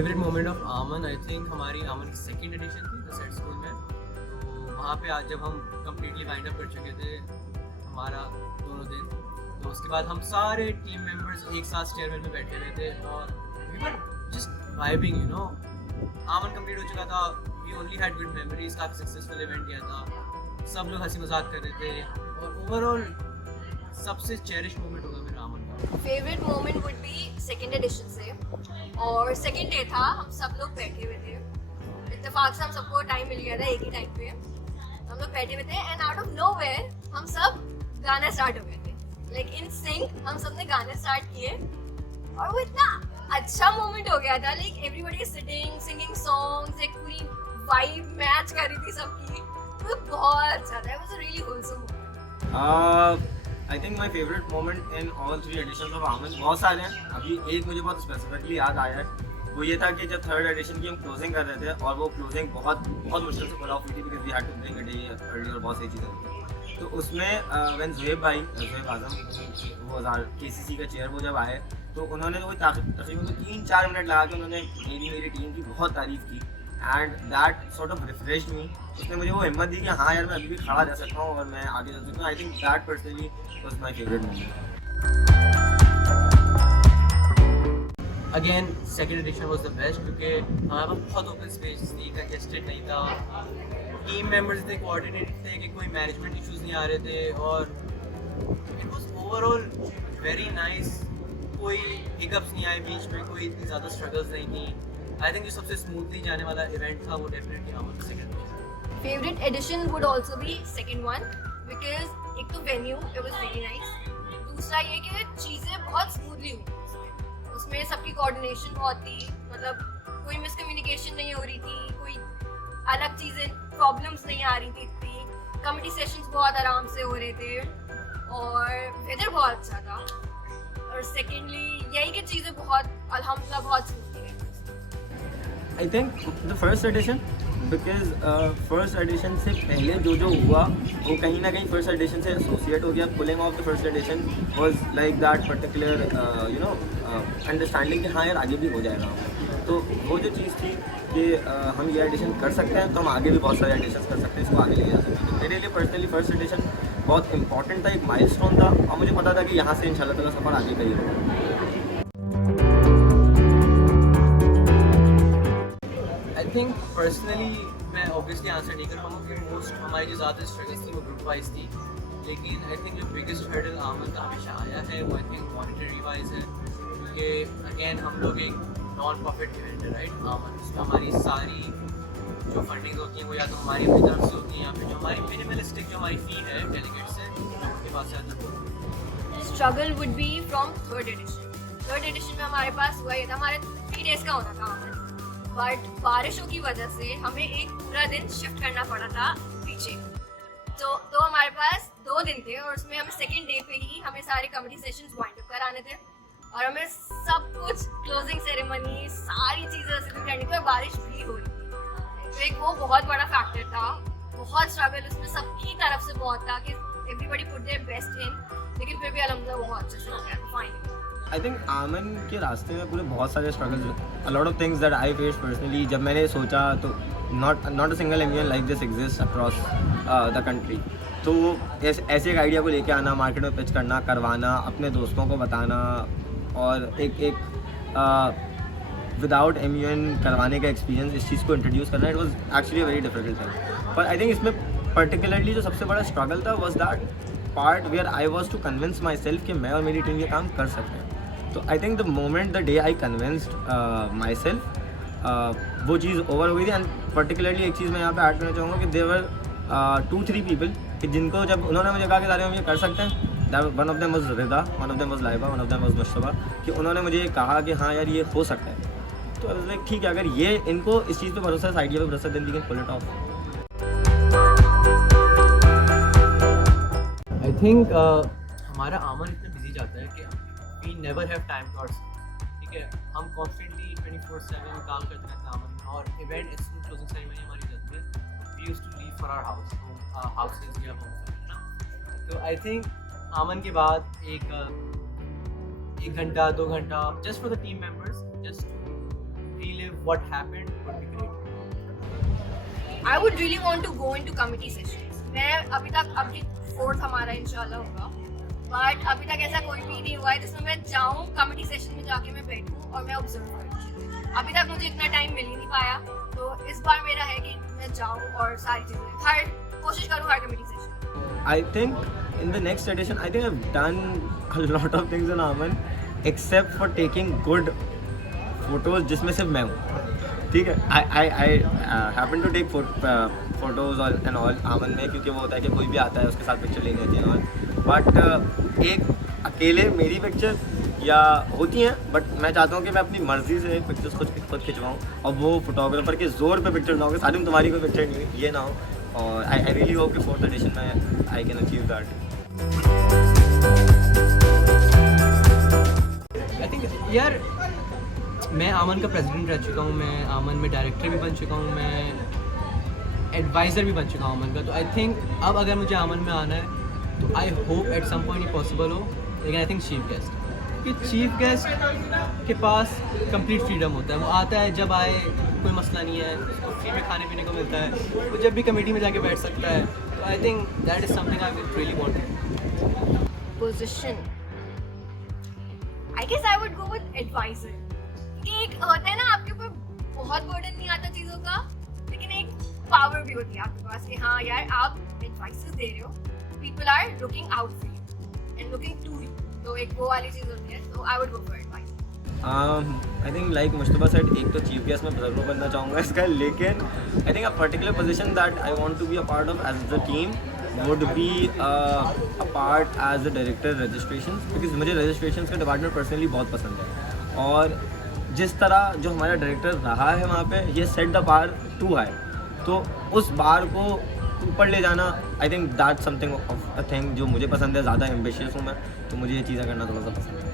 Favourite moment of Aman, I think हमारी आमन की second edition थी द सेट स्कूल में। तो वहाँ पे आज जब हम कम्प्लीटली वाइंड अप कर चुके थे हमारा दोनों दिन, तो उसके बाद हम सारे टीम मेंबर्स एक साथ स्टेयरवेल में बैठे हुए थे और we were just vibing, you know. Aaman complete हो चुका था, we only had good memories, काफ़ी सक्सेसफुल इवेंट किया था, सब लोग हंसी मजाक कर रहे थे और ओवरऑल सबसे चेरिश मोमेंट होगा मेरा आमन का। Favourite moment would be second edition से, और सेकेंड डे था, हम सब लोग बैठे हुए थे, इत्तेफाक से हम सबको टाइम मिल गया था एक ही टाइम पे, हम लोग बैठे हुए थे एंड आउट ऑफ नोवेयर हम सब गाना स्टार्ट हो गए थे, लाइक इन सिंक हम सब ने गाने स्टार्ट किए और वो इतना अच्छा मोमेंट हो गया था, like everybody sitting singing songs, एक पूरी वाइब मैच कर रही थी सबकी, तो बहुत अच्छा था, it was a really wholesome moment. I think my favourite moment in all 3 edition of Aaman, बहुत सारे हैं, अभी एक मुझे बहुत स्पेसिफिकली याद आया है, वो ये था कि जब थर्ड एडिशन की हम क्लोजिंग कर रहे थे और वो क्लोजिंग बहुत मुश्किल से पुल ऑफ हुई थी because we had to bring a day early और बहुत सारी चीज़ें थी। तो उसमें व्हेन ज़ुहैब आज़म वो KCC का चेयर वो जब आए तो उन्होंने वो तकरीबन 3-4 मिनट लगा के उन्होंने मेरी टीम की बहुत तारीफ़ की and that sort of refreshed me. उसने मुझे वो हिम्मत दी कि हाँ यार मैं अभी भी खड़ा रह सकता हूँ और मैं आगे चल सकता हूँ। आई think that personally was my favourite moment. Again second edition was the best क्योंकि हमारे पास बहुत ओपन स्पेस थी, कंजेस्टेड नहीं था, टीम मेंबर्स थे कोऑर्डिनेटेड थे कि कोई मैनेजमेंट इश्यूज नहीं आ रहे थे और it was overall very nice. कोई हिकअप्स नहीं आए बीच में, कोई इतनी ज़्यादा स्ट्रगल्स नहीं थी। आई थिंक जो सबसे स्मूथली जाने वाला इवेंट था वो definitely Aaman second edition. Favourite edition would also be second one because एक तो venue it was very nice, दूसरा ये कि चीज़ें बहुत स्मूथली हुई, उसमें सबकी कोऑर्डिनेशन बहुत थी, मतलब कोई मिसकम्युनिकेशन नहीं हो रही थी, कोई अलग चीज़ें प्रॉब्लम्स नहीं आ रही थी इतनी, कमेटी सेशंस बहुत आराम से हो रहे थे और वेदर बहुत अच्छा था, और सेकेंडली यही कि चीज़ें बहुत अल्हम्दुलिल्लाह बहुत स्मूथली गई। I think the first edition because first edition से पहले जो हुआ वो कहीं ना कहीं फर्स्ट एडिशन से एसोसिएट हो गया। Pulling of the first edition was like that particular you know understanding कि हाँ यार आगे भी हो जाएगा। तो वो जो चीज़ थी कि हम ये एडिशन कर सकते हैं तो हम आगे भी बहुत सारे एडिशन कर सकते हैं, इसको आगे ले जा सकते हैं। तो मेरे लिए पर्सनली फर्स्ट एडिशन बहुत इंपॉर्टेंट था, एक माइलस्टोन था और मुझे पता था कि यहाँ से इंशाल्लाह ताला सफ़र आगे का ही होगा। आई थिंक पर्सनली मैं ऑब्वियसली आंसर नहीं कर पाऊँगा क्योंकि मोस्ट हमारी जो ज़्यादा स्ट्रगल्स थी वो ग्रुप वाइज थी, लेकिन आई थिंक जो बिगेस्ट हर्डल आमन का हमेशा आया है वो आई थिंक मॉनिटरी वाइज है, क्योंकि अगेन हम लोग एक नॉन प्रॉफिट इवेंट है राइट आमन, उसमें हमारी सारी जो फंडिंग होती है वो या तो हमारी अपनी तरफ से होती है या फिर जो हमारी मिनिमलिस्टिक जो हमारी फ़ी है डेलीगेट से उनके पास से आती है। Struggle would be from third edition. Third edition में हमारे पास हुआ ये था, हमारे 3 डेज का होना था, बट बारिशों की वजह से हमें एक पूरा दिन शिफ्ट करना पड़ा था पीछे। तो हमारे पास 2 दिन थे और उसमें हमें सेकेंड डे पे ही हमें सारे कमेटी सेशंस वाइंड अप कराने थे और हमें सब कुछ क्लोजिंग सेरेमनी सारी चीज़ें उसी करनी थी और बारिश भी हो रही थी, तो एक वो बहुत बड़ा फैक्टर था। बहुत स्ट्रगल उसमें सबकी तरफ से बहुत था कि everybody put their best in, लेकिन फिर भी अल्हम्दुलिल्लाह वो बहुत अच्छे से हो गया फाइनली। आई थिंक आमन के रास्ते में पूरे बहुत सारे struggles, a lot of things that I face personally. जब मैंने सोचा तो not a single MUN like this exist across the country, तो ऐसे एक आइडिया को लेके आना, मार्केट में पिच करना, करवाना, अपने दोस्तों को बताना और एक विदाउट एमयूएन करवाने का एक्सपीरियंस इस चीज़ को इंट्रोड्यूस करना, it was actually very difficult thing. पर आई थिंक इसमें पर्टिकुलरली जो सबसे बड़ा स्ट्रगल था was that part where I was to convince myself कि मैं और मेरी टीम ये काम कर सकते हैं। तो I think the moment the day I convinced my self वो चीज़ ओवर हो गई थी। एंड पर्टिकुलरली एक चीज़ मैं यहाँ पे ऐड करना चाहूँगा कि देवर 2-3 पीपल कि जिनको जब उन्होंने मुझे कहा कि सारे हम ये कर सकते हैं, one of them was Rida, one of them was Laiba, one of them was Mushtaba, कि उन्होंने मुझे कहा कि हाँ यार ये हो सकता है। तो आई वाज लाइक ठीक है, अगर ये इनको इस चीज़ पे भरोसा है, इस आइडिया पे भरोसा है, then we can pull it off. I think हमारा आमन इतना बिजी जाता है कि we never have time to ourself, ठीक है। हम कॉन्स्टेंटली 24/7 काम करते रहते हैं आमन में, और इवेंट इसमें क्लोजिंग सेरेमनी हमारी जाती है, we used to leave for our houses या होम, है ना। तो आई थिंक आमन के बाद एक घंटा 2 घंटा just for the team members, just relive relive what happened would be great. I would really want to go into committee sessions. मैं अभी तक अभी 4th हमारा इंशाल्लाह होगा, बट अभी तक ऐसा कोई भी नहीं हुआ है जिसमें मैं जाऊँ कमिटी सेशन में जाके मैं बैठूँ और मैं ऑब्जर्व करूँ. अभी तक मुझे इतना टाइम मिल ही नहीं पाया, तो इस बार मेरा है कि मैं जाऊँ और सारी चीज़ें हर कोशिश करूँ हर committee session. I think in the next edition, I think I've done a lot of things in Aman, except for taking good photos जिसमें सिर्फ मैं हूँ. ठीक है, I happen to take photos और and all Aman में, क्योंकि वो होता है कि कोई भी आता है उसके साथ पिक्चर लेनी होती है और बट एक अकेले मेरी पिक्चर या होती हैं, बट मैं चाहता हूँ कि मैं अपनी मर्ज़ी से पिक्चर्स खुद खिंचवाऊँ और वो फोटोग्राफर के ज़ोर पे पिक्चर ना हो कि सारी में तुम्हारी कोई पिक्चर नहीं हुई, ये ना हो. और आई रियली होप कि 4th एडिशन में I can achieve that. I think यार मैं आमन का प्रेसिडेंट रह चुका हूँ, मैं आमन में डायरेक्टर भी बन चुका हूँ, मैं एडवाइज़र भी बन चुका हूँ आमन का. तो आई थिंक अब अगर मुझे आमन में आना है तो I hope at some point ये पॉसिबल हो. लेकिन आई थिंक चीफ गेस्ट, क्योंकि चीफ गेस्ट के पास कंप्लीट फ्रीडम होता है. वो आता है जब आए, कोई मसला नहीं है, उसको फ्री में खाने पीने को मिलता है, वो जब भी कमेटी में जाके बैठ सकता है. तो I think that is something I will really want. Position I guess I would go with advisor. क्योंकि एक होता है ना आपके ऊपर बहुत बर्डन नहीं आता चीज़ों का, लेकिन एक पावर भी होती है आपके पास कि हाँ यार आप एडवाइसेस दे रहे हो, people are looking out for you and looking to you. तो एक वो वाली चीज़ होती है. तो I would go for advice. I think like Mushtaba said, एक तो चीफ गेस्ट में ज़रूर बनना चाहूँगा इसका, लेकिन I think a particular position that I want to be a part of as the team would be a part as a director registration, because मुझे registration का डिपार्टमेंट पर्सनली बहुत पसंद है. और जिस तरह जो हमारा डायरेक्टर रहा है वहाँ पे, ये set the bar too high, तो उस बार को ऊपर ले जाना, I think that something of a thing जो मुझे पसंद है. ज़्यादा एम्बिशियस हूँ मैं, तो मुझे ये चीज़ें करना थोड़ा सा पसंद है.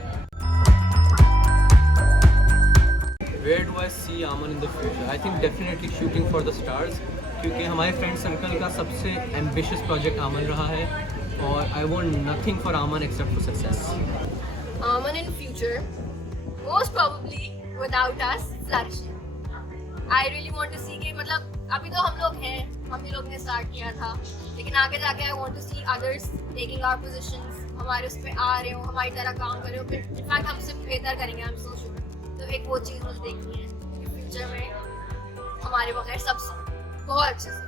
Where do I see Aman in the future? I think definitely shooting for the stars, क्योंकि हमारे फ्रेंड सर्कल का सबसे एम्बिशियस प्रोजेक्ट आमन रहा है और I want nothing for Aman except for success. Aman in future, most probably without us flourishing. I really want to see कि मतलब अभी तो हम लोग हैं, हम ही लोग ने स्टार्ट किया था, लेकिन आगे जाके I want to see others taking our positions, हमारे उस पर आ रहे हो, हमारी तरह काम कर रहे हो, फिर इनफैक्ट हमसे बेहतर करेंगे, I'm so sure. तो एक वो चीज़ मुझे देखनी है कि फ्यूचर में हमारे बगैर सब बहुत अच्छे से.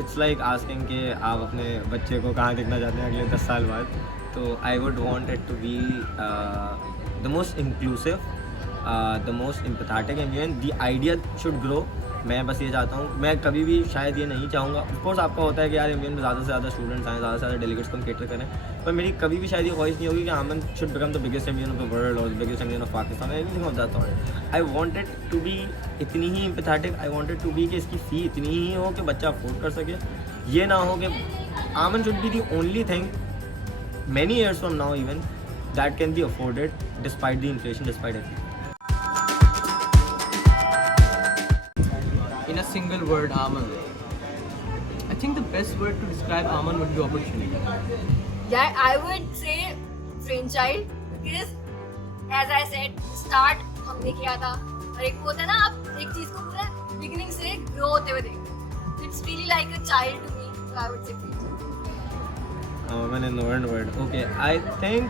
इट्स लाइक आस्किंग कि आप अपने बच्चे को कहाँ देखना चाहते हैं अगले 10 साल बाद. तो I would want it to be the most inclusive, the most empathetic, and the idea should grow. मैं बस ये चाहता हूँ, मैं कभी भी शायद ये नहीं चाहूँगा, ऑफकोर्स आपका होता है कि यार एमबीएन में ज़्यादा से ज़्यादा स्टूडेंट्स आएँ, ज़्यादा से ज़्यादा डेलीगेट्स को हम कैटर करें, पर मेरी कभी भी शायद ये ख्वाहिश नहीं होगी कि Aman should become the biggest एमबीएन ऑफ द वर्ल्ड और बिगेस्ट एमबीएन of Pakistan. Anything of that sort. I wanted to be इतनी ही empathetic, I wanted to be कि इसकी फ़ी इतनी ही हो कि बच्चा अफोर्ड कर सके. ये ना हो कि Aman should be the only thing many years from now even that can be afforded despite the inflation, despite everything. In a single word, Aman. I think the best word to describe Aman would be opportunity. Yeah, I would say brainchild, because as I said, start हमने किया था और एक वो होता है ना, आप एक चीज को पूरा बिगिनिंग से ग्रो होते हुए देखते. It's really like a child to me, so I would say brainchild. मैंने one word, okay, I think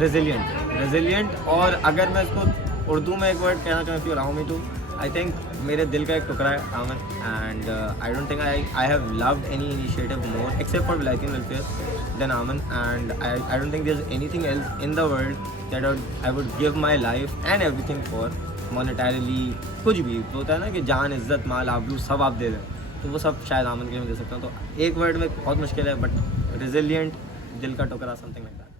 resilient. और अगर मैं इसको उर्दू में एक वर्ड कहना चाहूँ, if you allow me to, I think मेरे दिल का एक टुकड़ा है आमन, and I don't think I have loved any initiative more except for Vilayati welfare than Aman, and I don't think there's anything else in the world that I would give my life and everything for, monetarily, कुछ भी होता है ना कि जान, इज्जत, माल, आबरू सब आप दे दें, तो वो सब शायद आमन के लिए मैं दे सकता हूँ. तो एक वर्ड में बहुत मुश्किल है, बट रेजिलिएंट, दिल का टुकड़ा, समथिंग लाइक दैट.